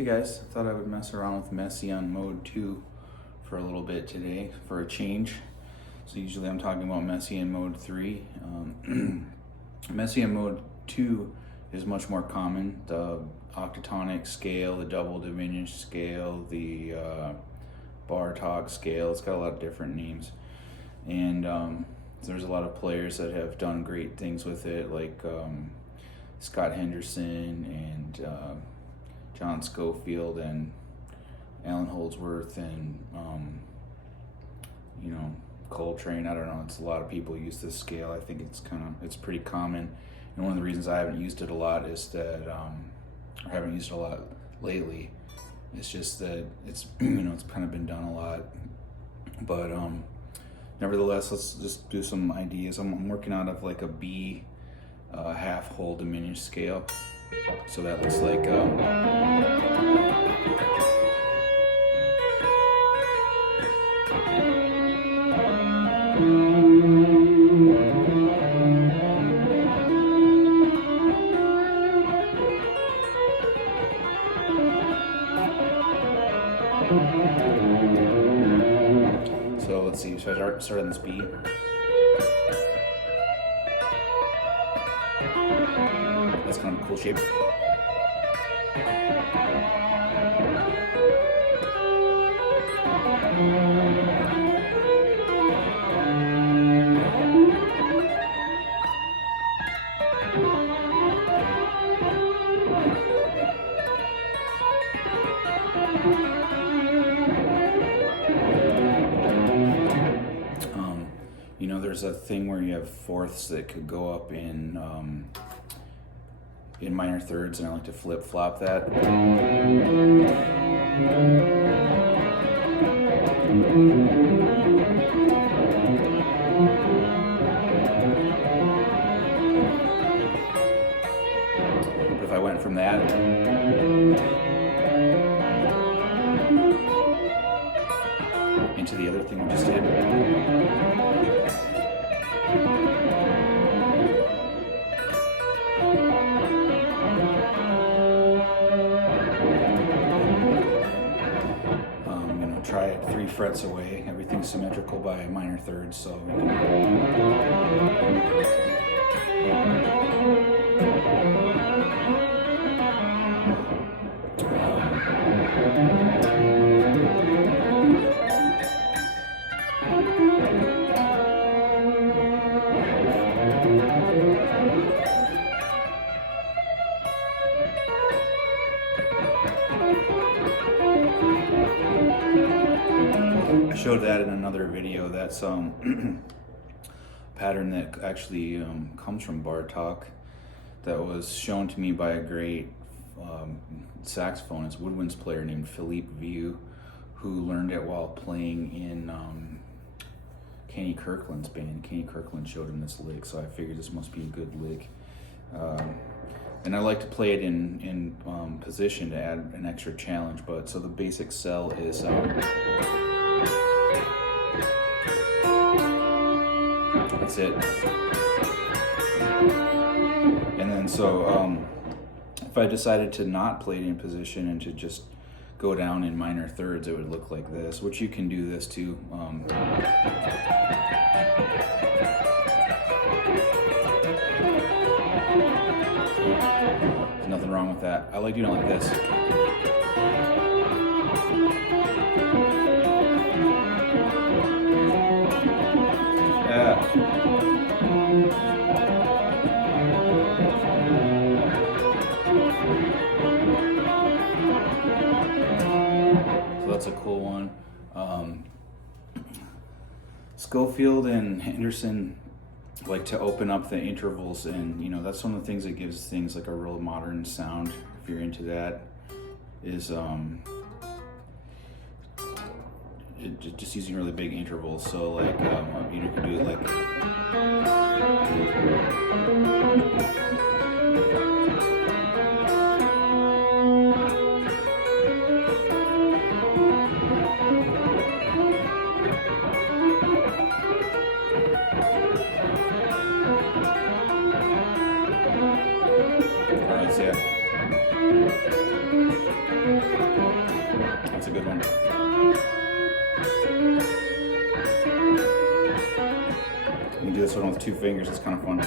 Hey guys, I thought I would mess around with Messian Mode 2 for a little bit today for a change. So usually I'm talking about Messian Mode 3. Messian Mode 2 is much more common. The octatonic scale, the double diminished scale, the Bartok scale, it's got a lot of different names. And there's a lot of players that have done great things with it, like Scott Henderson and John Schofield and Alan Holdsworth and Coltrane. I don't know, it's a lot of people use this scale. I think it's pretty common, and one of the reasons I haven't used it a lot is that I haven't used it a lot lately. It's just that it's it's kind of been done a lot, but nevertheless, let's just do some ideas. I'm working out of like a B half whole diminished scale. So that looks like so let's see, so I start on this B. That's kind of a cool shape. There's a thing where you have fourths that could go up in minor thirds, and I like to flip-flop that. But if I went from that into the other thing we just did, try it 3 frets away. Everything's symmetrical by minor thirds, so I showed that in another video. That's pattern that actually comes from Bartok, that was shown to me by a great saxophonist, woodwinds player named Philippe Vieux, who learned it while playing in Kenny Kirkland's band. Kenny Kirkland showed him this lick, so I figured this must be a good lick. And I like to play it in position to add an extra challenge. But so the basic cell is that's it. And then so if I decided to not play it in position and to just go down in minor thirds, it would look like this, which you can do this too. There's nothing wrong with that. I like doing it like this. Yeah. So that's a cool one. Schofield and Henderson like to open up the intervals, and that's one of the things that gives things like a real modern sound, if you're into that, is just using really big intervals. So like you could do it like yeah. this one with 2 fingers. It's kind of fun.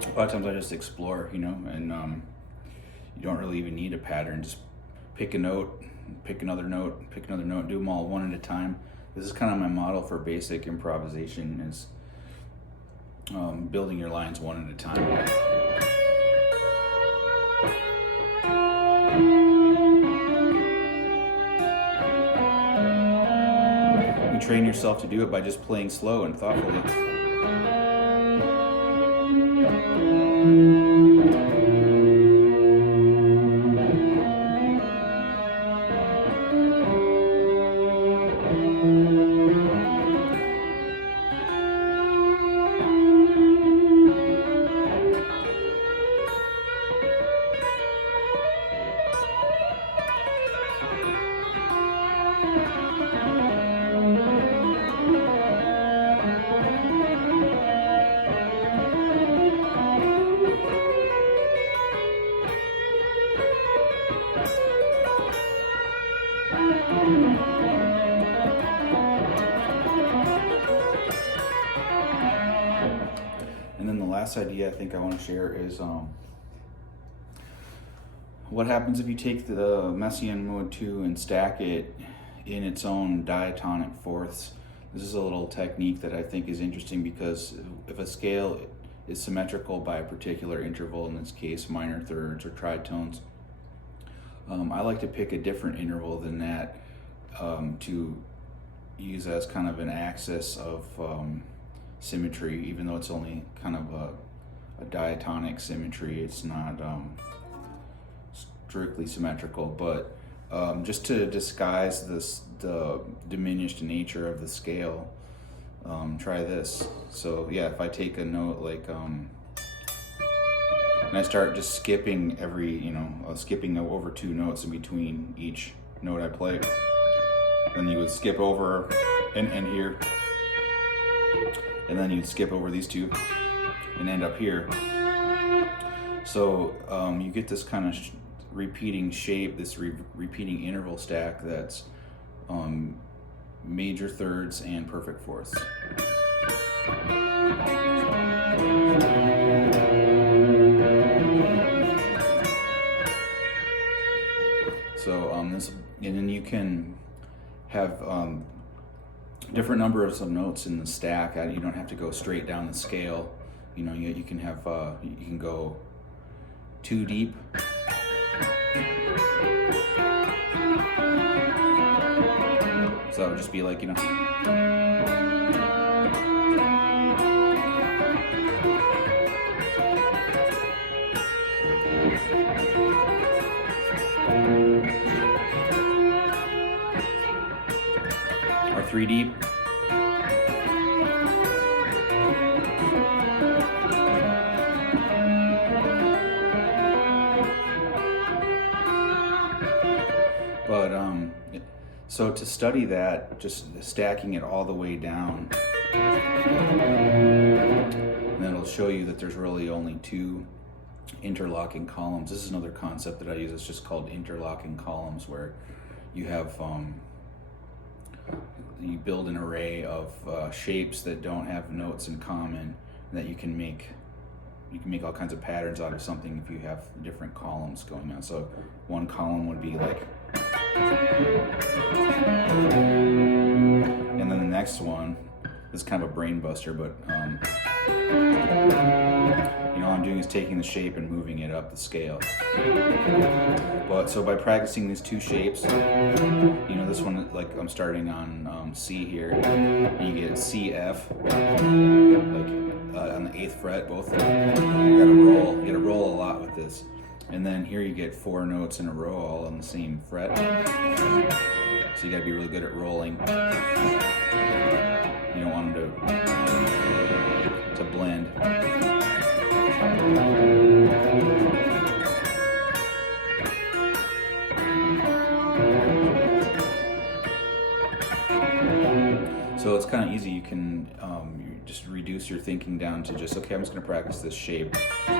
A lot of times I just explore, you know, and you don't really even need a pattern. Just pick a note, pick another note, pick another note, do them all one at a time. This is kind of my model for basic improvisation, is building your lines one at a time. You train yourself to do it by just playing slow and thoughtfully. And then the last idea I think I want to share is what happens if you take the Messian Mode 2 and stack it in its own diatonic fourths. This is a little technique that I think is interesting, because if a scale is symmetrical by a particular interval, in this case minor thirds or tritones, I like to pick a different interval than that to use as kind of an axis of symmetry, even though it's only kind of a diatonic symmetry. It's not strictly symmetrical, but just to disguise the diminished nature of the scale, try this. So yeah, if I take a note like and I start just skipping skipping over 2 notes in between each note I play, then you would skip over and here, and then you'd skip over these 2 and end up here. So you get this kind of repeating shape, this repeating interval stack that's major thirds and perfect fourths. So and then you can have different numbers of notes in the stack. You don't have to go straight down the scale. You know, you can have you can go 2 deep. So that would just be like, you know, or 3 deep. But so to study that, just stacking it all the way down, and then it'll show you that there's really only 2 interlocking columns. This is another concept that I use. It's just called interlocking columns, where you have you build an array of shapes that don't have notes in common, and that you can make all kinds of patterns out of something if you have different columns going on. So one column would be like, and then the next one is kind of a brain buster, but all I'm doing is taking the shape and moving it up the scale. But so by practicing these 2 shapes, this one, like I'm starting on C here, you get C, F, like on the 8th fret, both. You gotta roll a lot with this. And then here you get 4 notes in a row all on the same fret. So you gotta be really good at rolling. You don't want them to blend. So it's kind of easy. You can you just reduce your thinking down to just, okay, I'm just going to practice this shape. I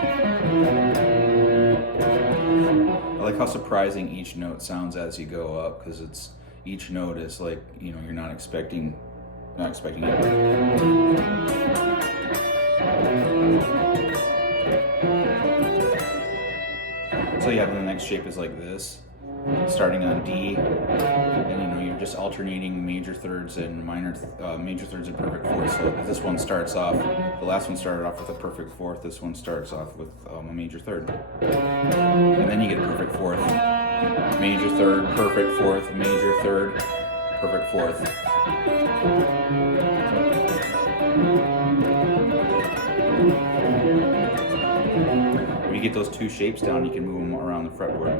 like how surprising each note sounds as you go up, because it's each note is like, you know, you're not expecting it. So yeah, the next shape is like this, starting on D, and you know, you're just alternating major thirds and major thirds and perfect fourths. So this one starts off, the last one started off with a perfect fourth, this one starts off with a major third. And then you get a perfect fourth, major third, perfect fourth, major third, perfect fourth. When you get those two shapes down, you can move them around the fretboard.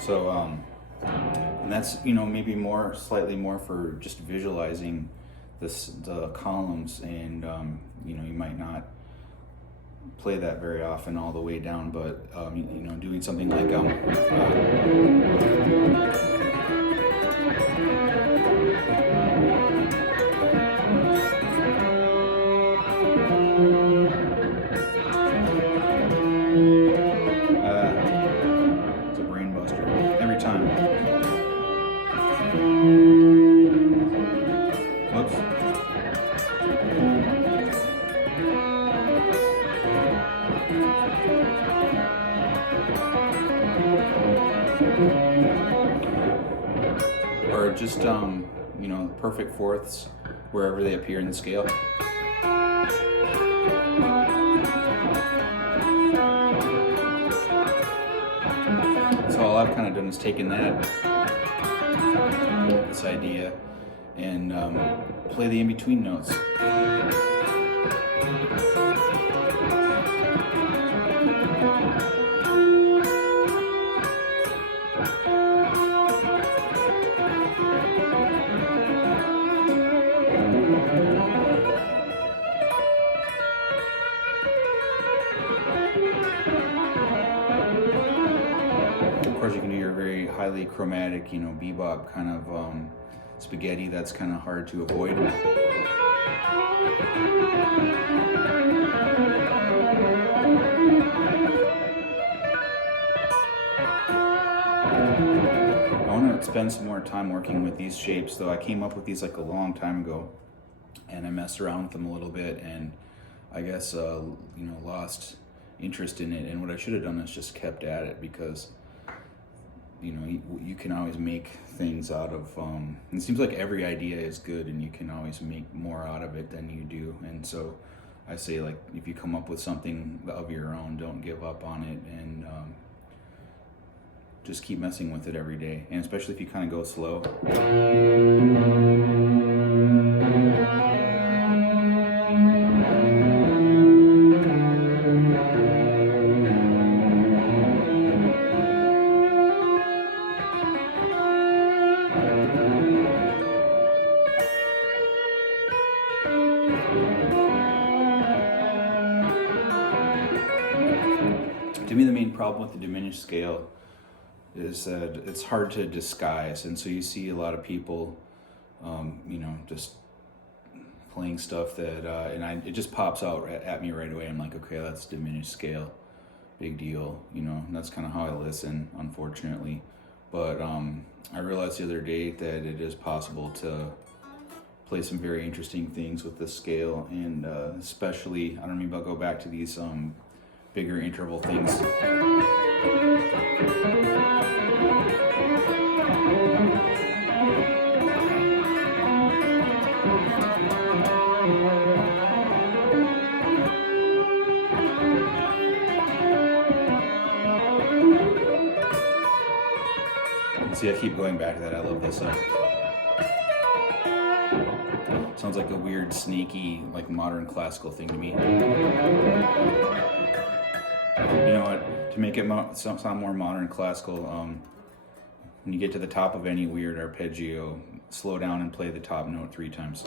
So, and that's, you know, maybe slightly more for just visualizing the columns, and you know, you might not play that very often all the way down, but you know, doing something like it's a brain buster every time. Whoops. Or just you know, perfect fourths wherever they appear in the scale. So all I've kind of done is taken this idea, and play the in-between notes. Of course, you can do your very highly chromatic, you know, bebop kind of spaghetti. That's kind of hard to avoid. I want to spend some more time working with these shapes, though. I came up with these like a long time ago, and I messed around with them a little bit, and I guess you know, lost interest in it. And what I should have done is just kept at it, because you know, you can always make things out of it seems like every idea is good, and you can always make more out of it than you do. And so I say, like, if you come up with something of your own, don't give up on it, and just keep messing with it every day, and especially if you kind of go slow. To me, the main problem with the diminished scale is that it's hard to disguise, and so you see a lot of people, you know, just playing stuff that, it just pops out at me right away. I'm like, okay, that's diminished scale, big deal, you know. And that's kind of how I listen, unfortunately. But I realized the other day that it is possible to play some very interesting things with the scale, and especially, I don't know, maybe I'll go back to these bigger interval things. See, I keep going back to that. I love this. Sounds like a weird, sneaky, like modern classical thing to me. You know what? To make it sound more modern classical, when you get to the top of any weird arpeggio, slow down and play the top note 3 times.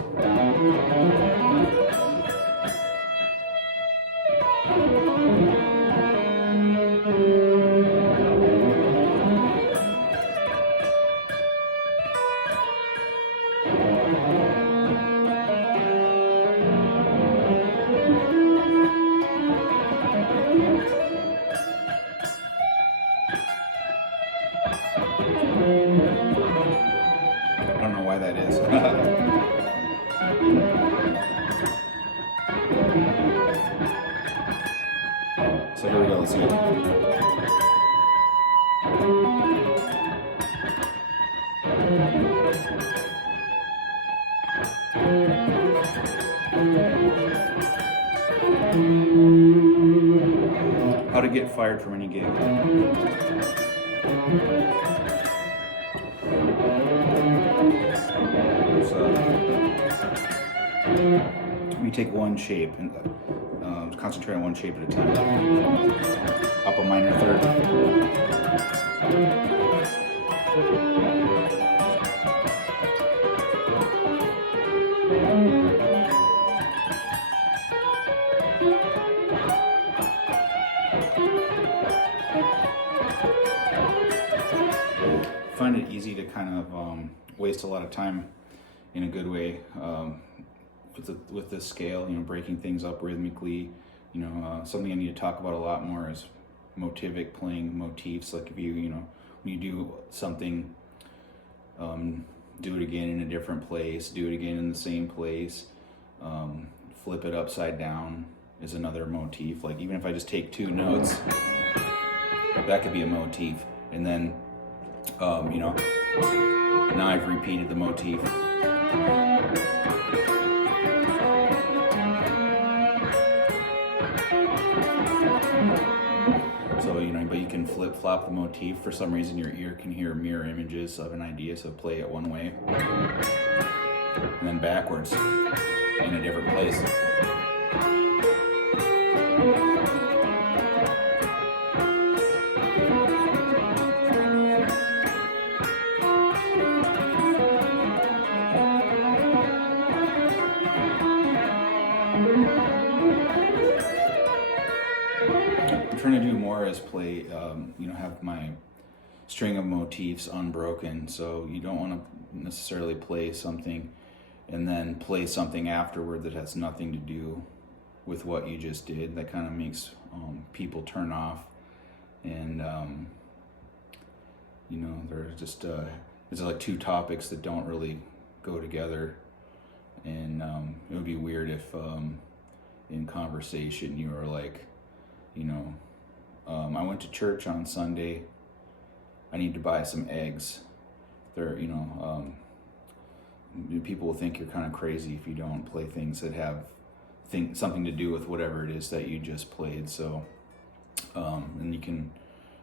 I don't know why that is. So here we go, let's see it. How to get fired from any gig. We take one shape and concentrate on one shape at a time. Up a minor third. I find it easy to kind of waste a lot of time in a good way with this scale, you know, breaking things up rhythmically. You know, something I need to talk about a lot more is Motivic, playing motifs. Like if you know, when you do something, do it again in a different place, do it again in the same place, flip it upside down is another motif. Like even if I just take 2 notes, that could be a motif. And then, you know, now I've repeated the motif. So, you know, but you can flip-flop the motif. For some reason, your ear can hear mirror images of an idea, so play it one way, and then backwards in a different place. I'm trying to do more is play, you know, have my string of motifs unbroken, so you don't want to necessarily play something and then play something afterward that has nothing to do with what you just did. That kind of makes people turn off, and you know, there's just there's like 2 topics that don't really go together, and it would be weird if in conversation you were like, you know, I went to church on Sunday, I need to buy some eggs. They're, you know, people will think you're kind of crazy if you don't play things that have something to do with whatever it is that you just played. So, and you can,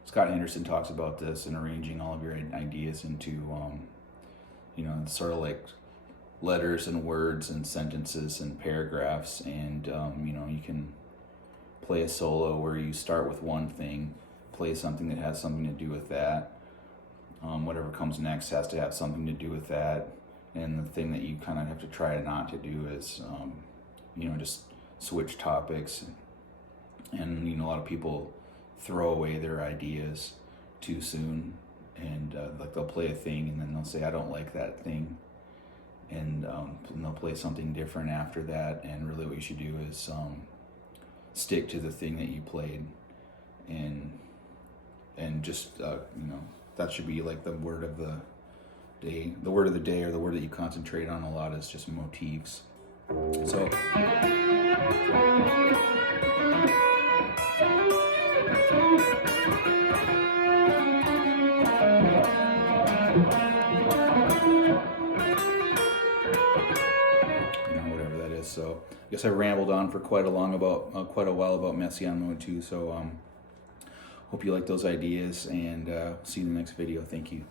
Scott Henderson talks about this and arranging all of your ideas into, you know, sort of like letters and words and sentences and paragraphs, and you know, you can play a solo where you start with one thing, play something that has something to do with that. Whatever comes next has to have something to do with that. And the thing that you kind of have to try not to do is, you know, just switch topics. And, you know, a lot of people throw away their ideas too soon. And like they'll play a thing and then they'll say, I don't like that thing. And they'll play something different after that. And really what you should do is stick to the thing that you played, and just you know, that should be like the word of the day. The word of the day, or the word that you concentrate on a lot, is just motifs. So So I guess I rambled on for quite a while about Messiaen Mode 2. So hope you like those ideas, and see you in the next video. Thank you.